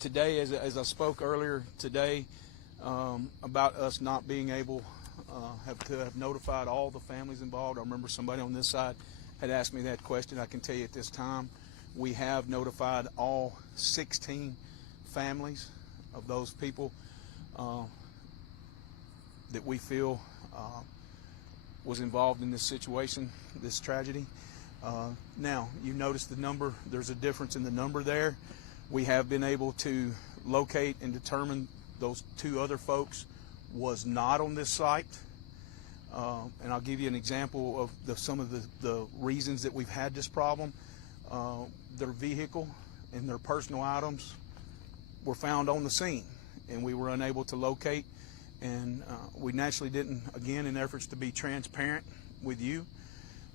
Today, as I spoke earlier today, about us not being able to have notified all the families involved. I remember somebody on this side had asked me that question. I can tell you at this time, we have notified all 16 families of those people that we feel was involved in this situation, this tragedy. Now, you notice the number, there's a difference in the number there. We have been able to locate and determine those two other folks was not on this site. And I'll give you an example of some of the reasons that we've had this problem. Their vehicle and their personal items were found on the scene, and we were unable to locate. And we naturally didn't, again, in efforts to be transparent with you,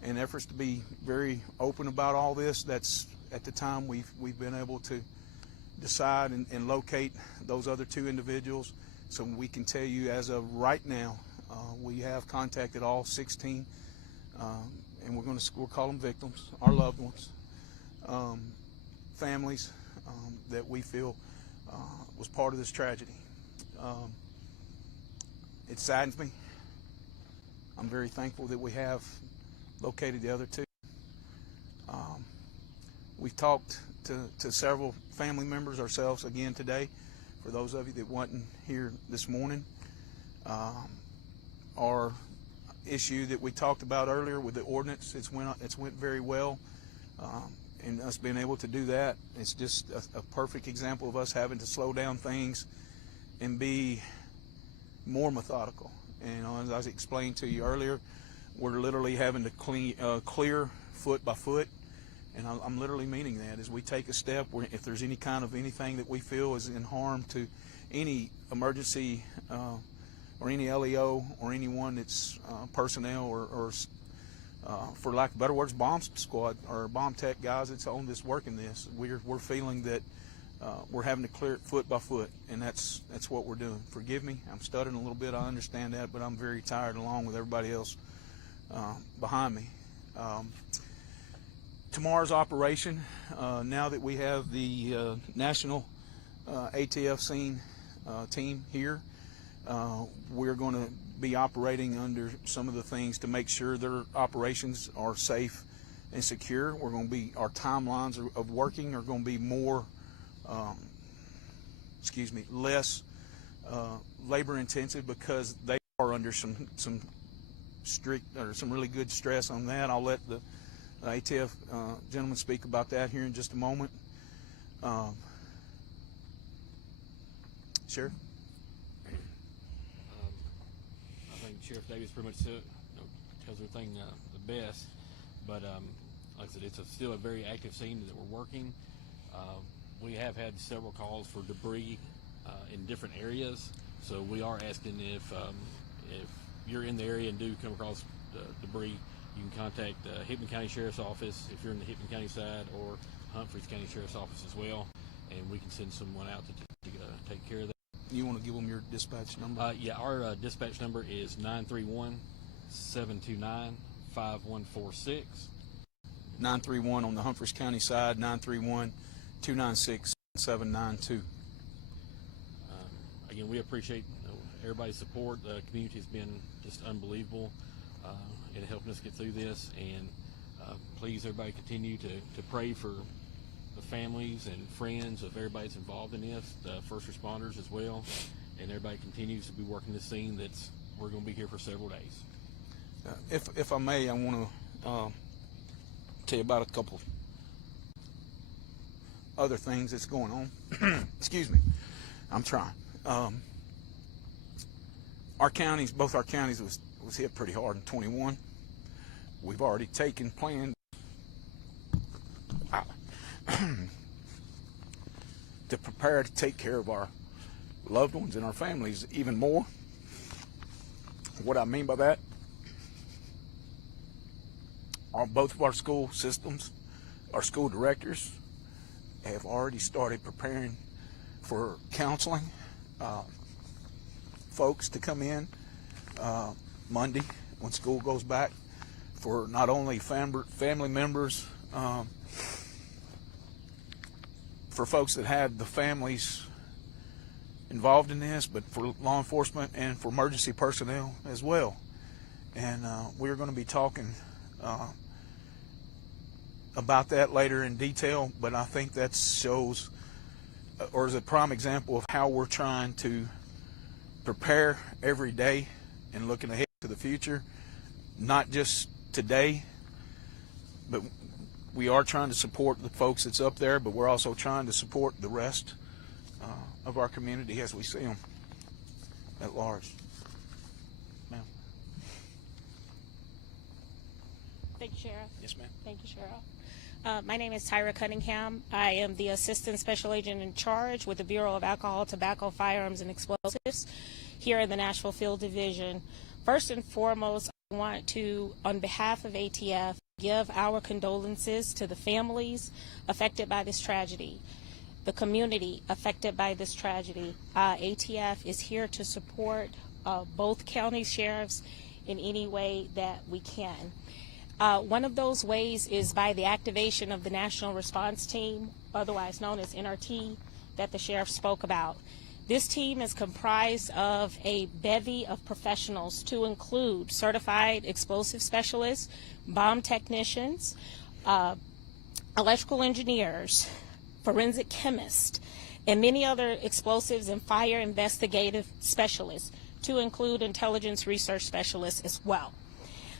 and efforts to be very open about all this, that's at the time we've been able to decide and locate those other two individuals. So we can tell you as of right now, we have contacted all 16, and we'll call them victims, our loved ones, families that we feel was part of this tragedy. It saddens me. I'm very thankful that we have located the other two. We've talked to several family members ourselves again today. For those of you that wasn't here this morning, our issue that we talked about earlier with the ordinance, it's went very well, and us being able to do that, it's just a perfect example of us having to slow down things and be more methodical. And as I explained to you earlier, we're literally having to clear foot by foot. And I'm literally meaning that as we take a step, if there's any kind of anything that we feel is in harm to any emergency or any LEO or anyone that's personnel or for lack of better words, bomb squad or bomb tech guys that's on this working this, we're feeling that we're having to clear it foot by foot, and that's what we're doing. Forgive me, I'm stuttering a little bit. I understand that, but I'm very tired along with everybody else behind me. Tomorrow's operation, now that we have the national ATF scene team here, we're going to be operating under some of the things to make sure their operations are safe and secure. We're going to be, our timelines of working are going to be more, less labor intensive, because they are under some strict or some really good stress on that. I'll let the ATF gentleman speak about that here in just a moment. Sheriff? I think Sheriff Davis pretty much tells everything the best, but like I said, it's still a very active scene that we're working. We have had several calls for debris in different areas, so we are asking if you're in the area and do come across debris, you can contact the Hickman County Sheriff's Office if you're in the Hickman County side, or Humphreys County Sheriff's Office as well, and we can send someone out to take care of that. You want to give them your dispatch number? Yeah, our dispatch number is 931-729-5146. 931 on the Humphreys County side, 931-296-792. Again, we appreciate everybody's support. The community has been just unbelievable in helping us get through this, and please, everybody, continue to pray for the families and friends of everybody that's involved in this, the first responders as well, and everybody continues to be working the scene. We're going to be here for several days. If I may, I want to tell you about a couple other things that's going on. Excuse me, I'm trying. Both our counties was hit pretty hard in 21. We've already planned to prepare to take care of our loved ones and our families even more. What I mean by that, both of our school systems, our school directors have already started preparing for counseling folks to come in Monday when school goes back, for not only family members for folks that had the families involved in this, but for law enforcement and for emergency personnel as well. And we're going to be talking about that later in detail, but I think that shows or is a prime example of how we're trying to prepare every day and looking ahead to the future, not just today, but we are trying to support the folks that's up there, but we're also trying to support the rest of our community as we see them at large. Ma'am. Thank you, Sheriff. Yes, ma'am. Thank you, Sheriff. My name is Tyra Cunningham. I am the Assistant Special Agent in Charge with the Bureau of Alcohol, Tobacco, Firearms, and Explosives here in the Nashville Field Division. First and foremost, I want to, on behalf of ATF, give our condolences to the families affected by this tragedy, the community affected by this tragedy. ATF is here to support both county sheriffs in any way that we can. One of those ways is by the activation of the National Response Team, otherwise known as NRT, that the sheriff spoke about. This team is comprised of a bevy of professionals to include certified explosive specialists, bomb technicians, electrical engineers, forensic chemists, and many other explosives and fire investigative specialists, to include intelligence research specialists as well.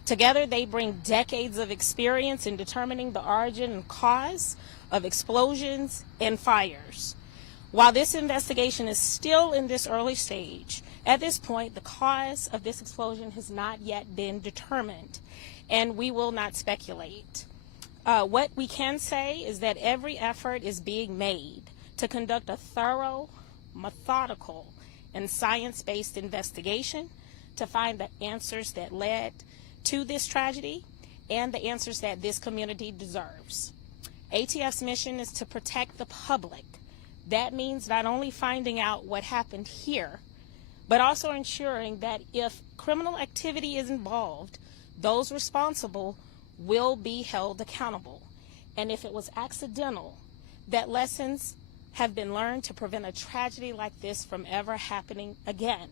Together, they bring decades of experience in determining the origin and cause of explosions and fires. While this investigation is still in this early stage, at this point, the cause of this explosion has not yet been determined, and we will not speculate. What we can say is that every effort is being made to conduct a thorough, methodical, and science-based investigation to find the answers that led to this tragedy and the answers that this community deserves. ATF's mission is to protect the public. That means not only finding out what happened here, but also ensuring that if criminal activity is involved, those responsible will be held accountable. And if it was accidental, that lessons have been learned to prevent a tragedy like this from ever happening again.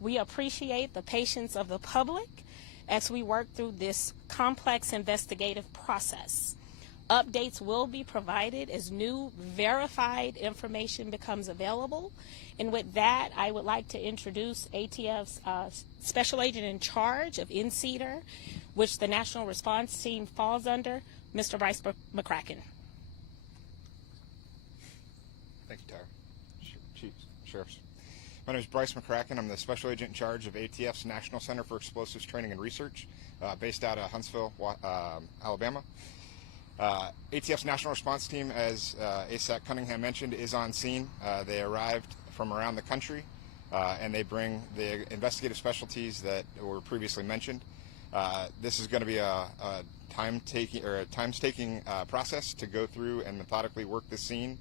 We appreciate the patience of the public as we work through this complex investigative process. Updates will be provided as new verified information becomes available. And with that, I would like to introduce ATF's Special Agent in Charge of NCEDR, which the National Response Team falls under, Mr. Bryce McCracken. Thank you, Tyra. Chiefs, Sheriffs. My name is Bryce McCracken. I'm the Special Agent in Charge of ATF's National Center for Explosives Training and Research, based out of Huntsville, Alabama. ATF's National Response Team, as ASAC Cunningham mentioned, is on scene. They arrived from around the country, and they bring the investigative specialties that were previously mentioned. This is going to be a time-taking process to go through and methodically work the scene.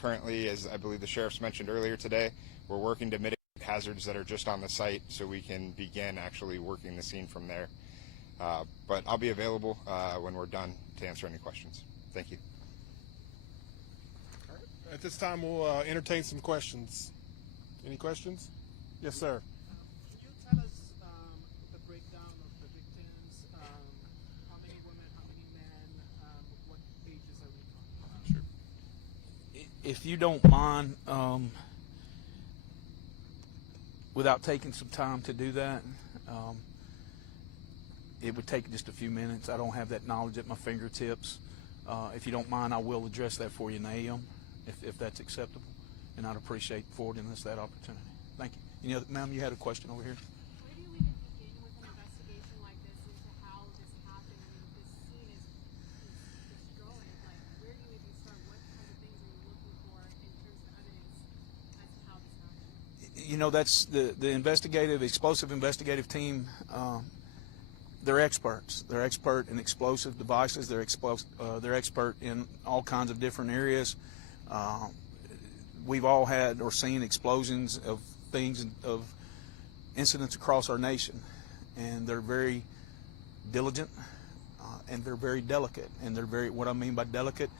Currently, as I believe the sheriffs mentioned earlier today, we're working to mitigate hazards that are just on the site so we can begin actually working the scene from there. But I'll be available when we're done to answer any questions. Thank you. All right. At this time, we'll entertain some questions. Any questions? Yes, sir. Can you tell us the breakdown of the victims? How many women, how many men? What ages are we talking about? Sure. If you don't mind, without taking some time to do that, it would take just a few minutes. I don't have that knowledge at my fingertips. If you don't mind, I will address that for you in AM, if that's acceptable, and I'd appreciate forwarding us that opportunity. Thank you. Ma'am, you had a question over here. Where do you even begin with an investigation like this into how this happened? I mean, this scene is destroyed. Like, where do you even start? What kind of things are you looking for in terms of evidence as to how this happened? That's the explosive investigative team. They're experts. They're expert in explosive devices. They're expert in all kinds of different areas. We've all had or seen explosions of things, of incidents across our nation, and they're very diligent, and they're very delicate. And what I mean by delicate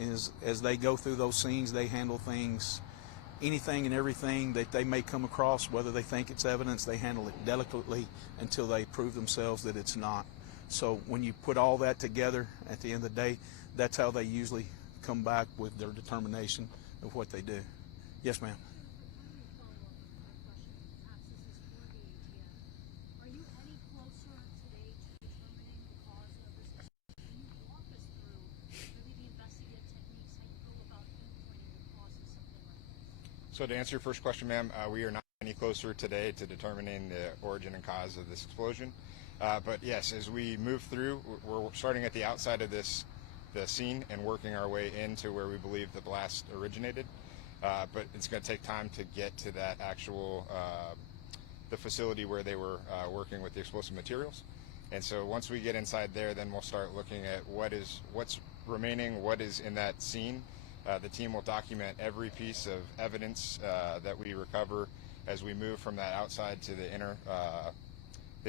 is as they go through those scenes, they handle things, anything and everything that they may come across, whether they think it's evidence, they handle it delicately until they prove themselves that it's not. So when you put all that together at the end of the day, that's how they usually come back with their determination of what they do. Yes, ma'am. Are you any closer today to determining the cause of this explosion? Can you walk us through really the investigative techniques, how you go about pinpointing the cause of something like this? So to answer your first question, ma'am, we are not any closer today to determining the origin and cause of this explosion. But yes, as we move through, we're starting at the outside of the scene and working our way into where we believe the blast originated. But it's going to take time to get to that actual the facility where they were working with the explosive materials. And so once we get inside there, then we'll start looking at what's remaining, what is in that scene. The team will document every piece of evidence that we recover as we move from that outside to the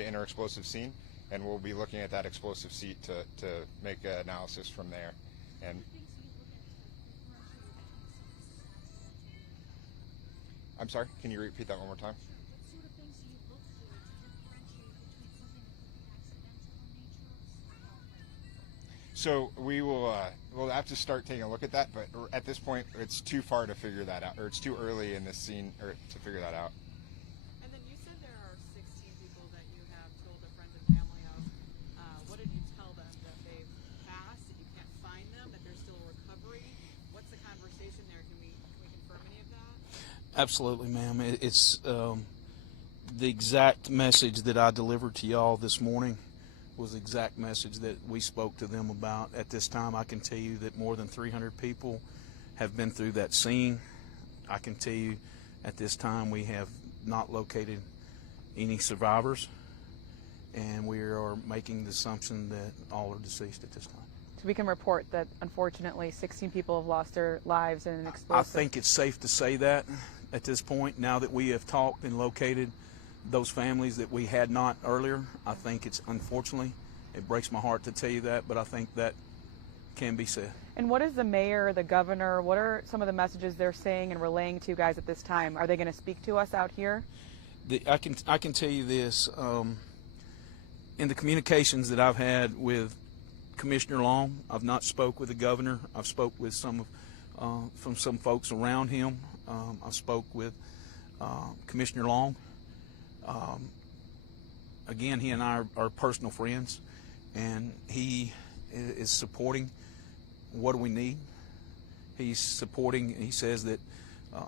inner explosive scene, and we'll be looking at that explosive seat to make an analysis from there. And I'm sorry, can you repeat that one more time? What sort of things do you look for to differentiate between something that could be accidental in nature? So we'll have to start taking a look at that, but at this point, it's too far to figure that out, or it's too early in this scene to figure that out. And then you said there are 16 people that you have told a friend and family of. What did you tell them? That they've passed, that you can't find them, that there's still a recovery? What's the conversation there? Can we confirm any of that? Absolutely, ma'am. It's the exact message that I delivered to y'all this morning was the exact message that we spoke to them about. At this time, I can tell you that more than 300 people have been through that scene. I can tell you at this time we have not located any survivors, and we are making the assumption that all are deceased at this time. So we can report that unfortunately 16 people have lost their lives in an I explosive. think it's safe to say that at this point, now that we have talked and located those families that we had not earlier. I think it's, unfortunately, it breaks my heart to tell you that, but I think that can be said. And what is the mayor, the governor, what are some of the messages they're saying and relaying to you guys at this time? Are they going to speak to us out here? I can tell you this, in the communications that I've had with Commissioner Long, I've not spoke with the governor. I've spoke with some from some folks around him. I spoke with Commissioner Long. Again, he and I are personal friends, and he is supporting what do we need. He's supporting, he says that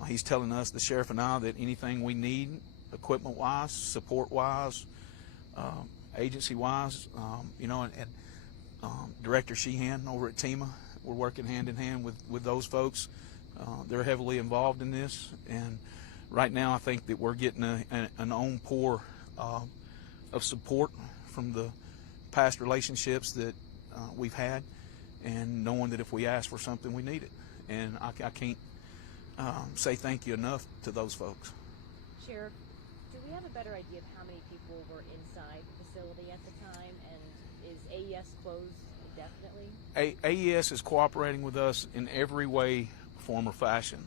he's telling us, the sheriff and I, that anything we need, equipment-wise, support-wise, agency-wise, and Director Sheehan over at TEMA, we're working hand in hand with those folks. They're heavily involved in this, and right now I think that we're getting an encore of support from the past relationships that we've had, and knowing that if we ask for something, we need it. And I can't say thank you enough to those folks. Sheriff, do we have a better idea of how many people were inside the facility at the time, and is AES closed indefinitely? AES is cooperating with us in every way, form, or fashion.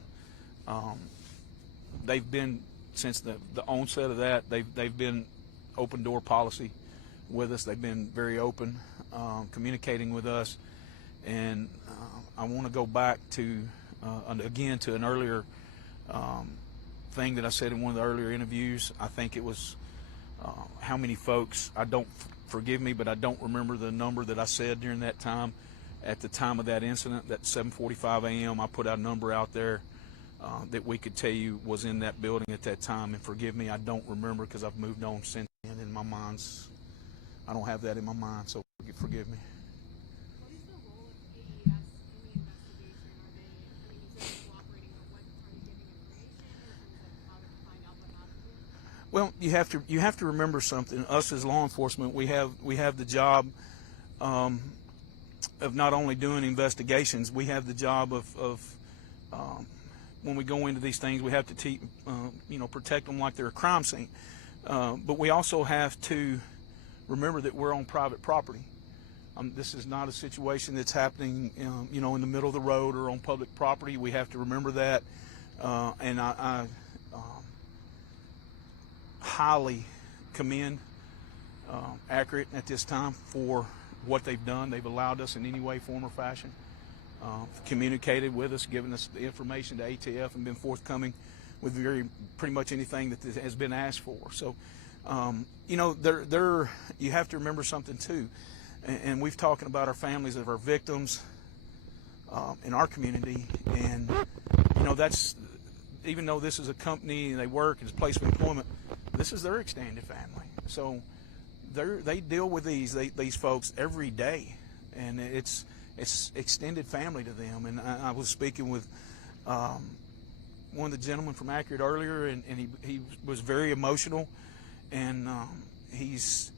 They've been, since the onset of that, they've been open door policy with us. They've been very open, communicating with us. And I want to go back to, again, to an earlier thing that I said in one of the earlier interviews. I think it was how many folks, forgive me, but I don't remember the number that I said during that time. At the time of that incident, that 7:45 a.m., I put out a number out there that we could tell you was in that building at that time. And forgive me, I don't remember because I've moved on since then. In my mind's, I don't have that in my mind, so forgive me. What is the role of AES in the investigation? Are they, you said they're cooperating, but are they giving information in terms of how to find out what happened? Well, you have to remember something. Us as law enforcement, we have the job of not only doing investigations. We have the job of when we go into these things, we have to protect them like they're a crime scene. But we also have to remember that we're on private property. This is not a situation that's happening, you know, in the middle of the road or on public property. We have to remember that. And I highly commend Accurate at this time for what they've done. They've allowed us in any way, form, or fashion, communicated with us, given us the information to ATF, and been forthcoming with pretty much anything that has been asked for. So, you know, you have to remember something too, and we've talked about our families of our victims in our community, and you know, that's, even though this is a company and they work and it's a place of employment, this is their extended family. So they deal with these folks every day, and it's extended family to them. And I was speaking with one of the gentlemen from Accurate earlier, and he was very emotional, and he's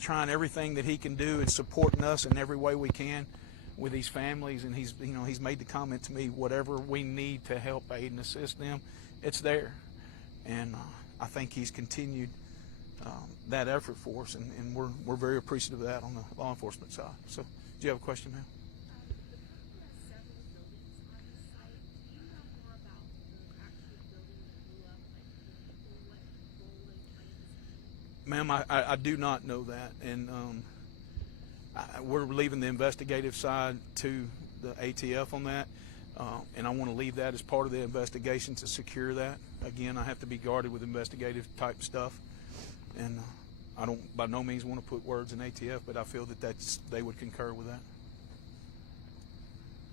trying everything that he can do and supporting us in every way we can with these families. And he's made the comment to me, whatever we need to help aid and assist them, it's there. And I think he's continued that effort for us, and we're very appreciative of that on the law enforcement side. So, do you have a question, ma'am? The company has several buildings on the site. Do you know more about the actual building that blew up, like the people, what role they played? Ma'am, I do not know that, and we're leaving the investigative side to the ATF on that, and I want to leave that as part of the investigation to secure that. Again, I have to be guarded with investigative type stuff, and I don't by no means want to put words in ATF, but I feel that they would concur with that.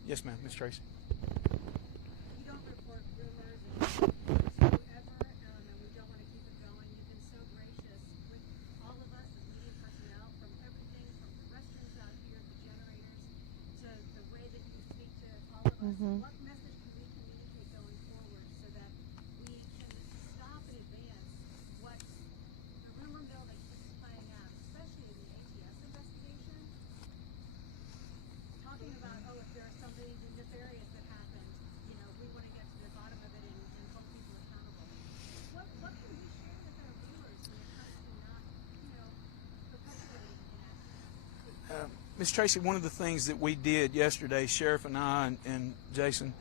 Yes, ma'am, Ms. Tracy. You don't report rumors whatsoever, and we don't want to keep it going. You've been so gracious with all of us as media personnel, from everything from the restrooms out here, the generators, to the way that you speak to all of us. What message can we communicate going forward so that we can stop in advance what the rumor mill that keeps playing out, especially in the ATS investigation? Talking about, oh, if there's something nefarious that happened, you know, we want to get to the bottom of it and hold people accountable. What can we share with our viewers when it comes to not, you know, perpetuating inaction? Ms. Tracy, one of the things that we did yesterday, Sheriff and I and Jason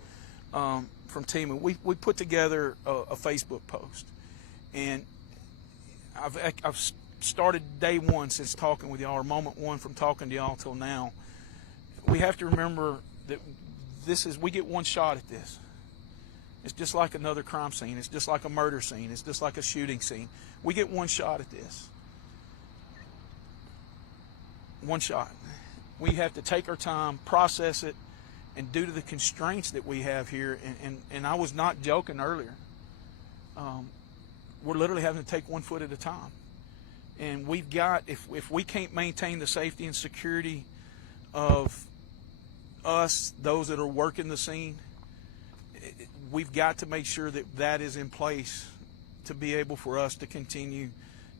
from team, we put together a Facebook post, and I've started day one since talking with y'all, or moment one from talking to y'all till now. We have to remember that we get one shot at this. It's just like another crime scene. It's just like a murder scene. It's just like a shooting scene. We get one shot at this. One shot. We have to take our time, process it, and due to the constraints that we have here, and I was not joking earlier, we're literally having to take 1 foot at a time. And we've got, if we can't maintain the safety and security of us, those that are working the scene, we've got to make sure that that is in place to be able for us to continue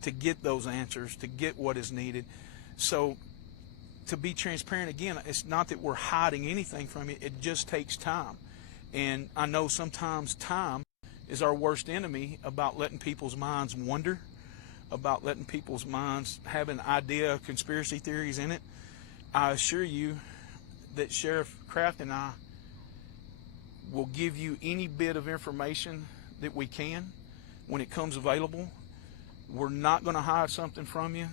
to get those answers, to get what is needed. So, to be transparent, again, it's not that we're hiding anything from you. It just takes time. And I know sometimes time is our worst enemy about letting people's minds wander, about letting people's minds have an idea of conspiracy theories in it. I assure you that Sheriff Kraft and I will give you any bit of information that we can when it comes available. We're not going to hide something from you.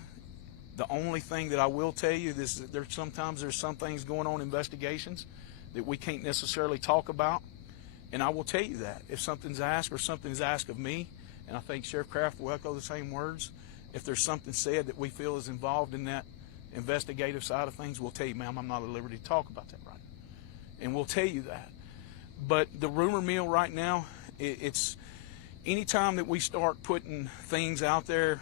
The only thing that I will tell you is that there's some things going on in investigations that we can't necessarily talk about. And I will tell you that if something's asked or something's asked of me, and I think Sheriff Kraft will echo the same words, if there's something said that we feel is involved in that investigative side of things, we'll tell you, ma'am, I'm not at liberty to talk about that right now. And we'll tell you that. But the rumor mill right now, it's anytime that we start putting things out there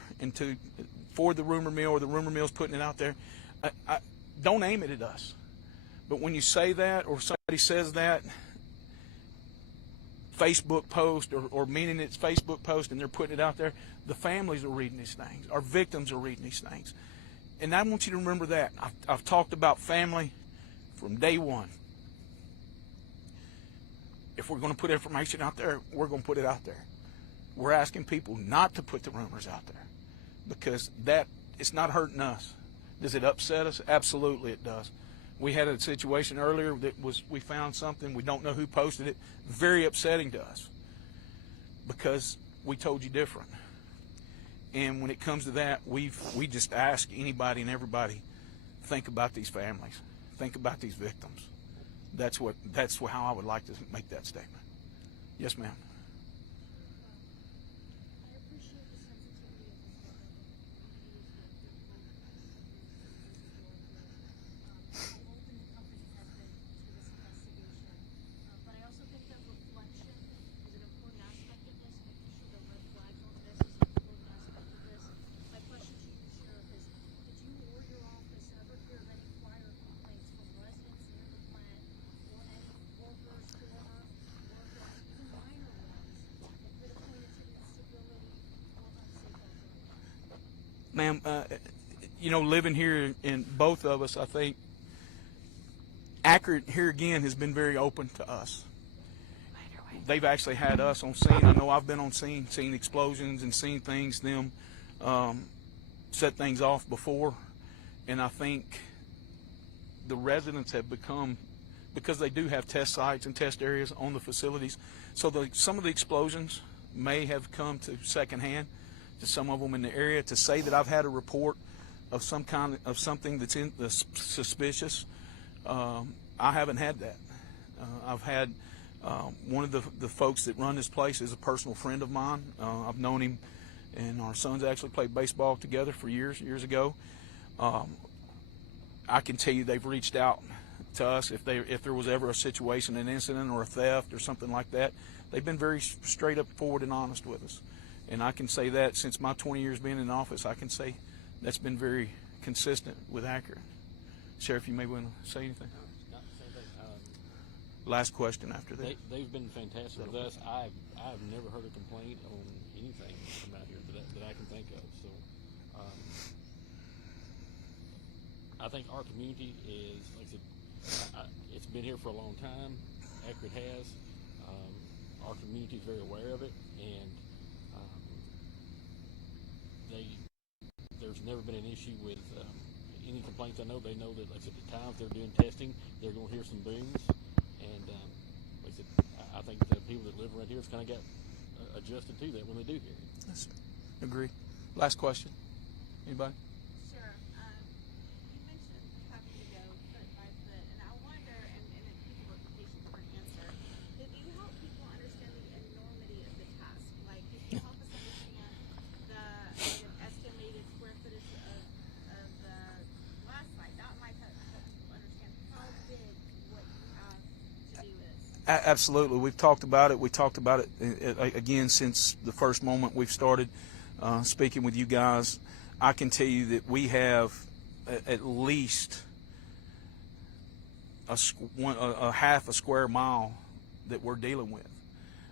for the rumor mill, or the rumor mill's putting it out there, don't aim it at us. But when you say that, or somebody says that Facebook post, or meaning it's Facebook post, and they're putting it out there, the families are reading these things. Our victims are reading these things. And I want you to remember that. I've talked about family from day one. If we're going to put information out there, we're going to put it out there. We're asking people not to put the rumors out there, because that it's not hurting us. Does it upset us? Absolutely it does. We had a situation earlier that we found something, we don't know who posted it, very upsetting to us because we told you different. And when it comes to that, we just ask anybody and everybody, think about these families, think about these victims. That's how I would like to make that statement. Yes, ma'am. I appreciate the sensitivity of this topic. How open the company has been to this investigation. But I also think that reflection is an important aspect of this, making sure the red flags on this is an important aspect of this. My question to you, Sheriff, is did you or your office ever hear of any prior complaints from residents near the plant or any workers, former workers, even minor ones, that could have pointed to the instability or unsafe operations? Ma'am, living here in both of us, I think Accurate here again has been very open to us. They've actually had us on scene. I know I've been on scene, seen explosions and seen things, them set things off before. And I think the residents have become, because they do have test sites and test areas on the facilities, so some of the explosions may have come to secondhand to some of them in the area. To say that I've had a report of some kind of something that's suspicious, I haven't had that. I've had one of the folks that run this place is a personal friend of mine. I've known him, and our sons actually played baseball together for years ago. I can tell you they've reached out to us if there was ever a situation, an incident or a theft or something like that. They've been very straight up forward and honest with us. And I can say that since my 20 years being in office, I can say that's been very consistent with Accurate. Sheriff, you may want to say anything? Not the same thing. Last question after that. They've been fantastic with us. I've never heard a complaint on anything from out here that I can think of. So I think our community is, like I said, it's been here for a long time. Accurate has. Our community is very aware of it, and there's never been an issue with any complaints. I know they know that, like I said, at times they're doing testing, they're going to hear some booms, and like I said, I think the people that live around here have kind of got adjusted to that when they do hear it. Yes, agree. Last question. Anybody? Sure. You mentioned having to go foot by foot, and I wonder, and people were patient for an answer, did you help people understand the enormity of the task? Like, did you help us understand the estimated square footage of the last site? That might help people understand how big what you have to do is. Absolutely. We've talked about it. We talked about it again since the first moment we've started speaking with you guys. I can tell you that we have at least a half a square mile that we're dealing with.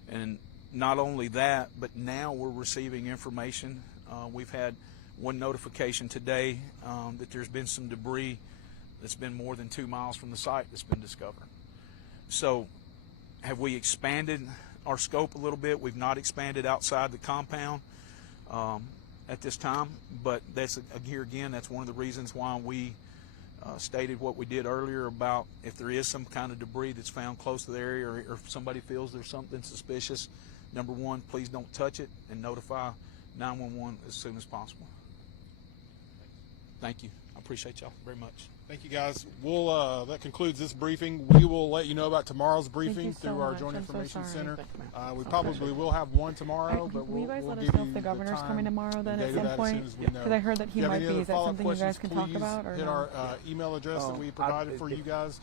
And not only that, but now we're receiving information. We've had one notification today that there's been some debris that's been more than 2 miles from the site that's been discovered. So have we expanded our scope a little bit? We've not expanded outside the compound at this time, but that's here again, that's one of the reasons why we stated what we did earlier about if there is some kind of debris that's found close to the area, or if somebody feels there's something suspicious, number one, please don't touch it, and notify 911 as soon as possible. Thank you. I appreciate y'all very much. Thank you, guys. We'll that concludes this briefing. We will let you know about tomorrow's briefing so through our much. Joint I'm so Information sorry. Center. We probably will have one tomorrow, but Will you guys we'll let us give know you if the governor's time coming tomorrow then and at date some of that point? as soon as we know. Because I heard that If he you have might any be. other Is that follow-up something you guys questions, can talk please about or hit no? our email address that we provided for you guys.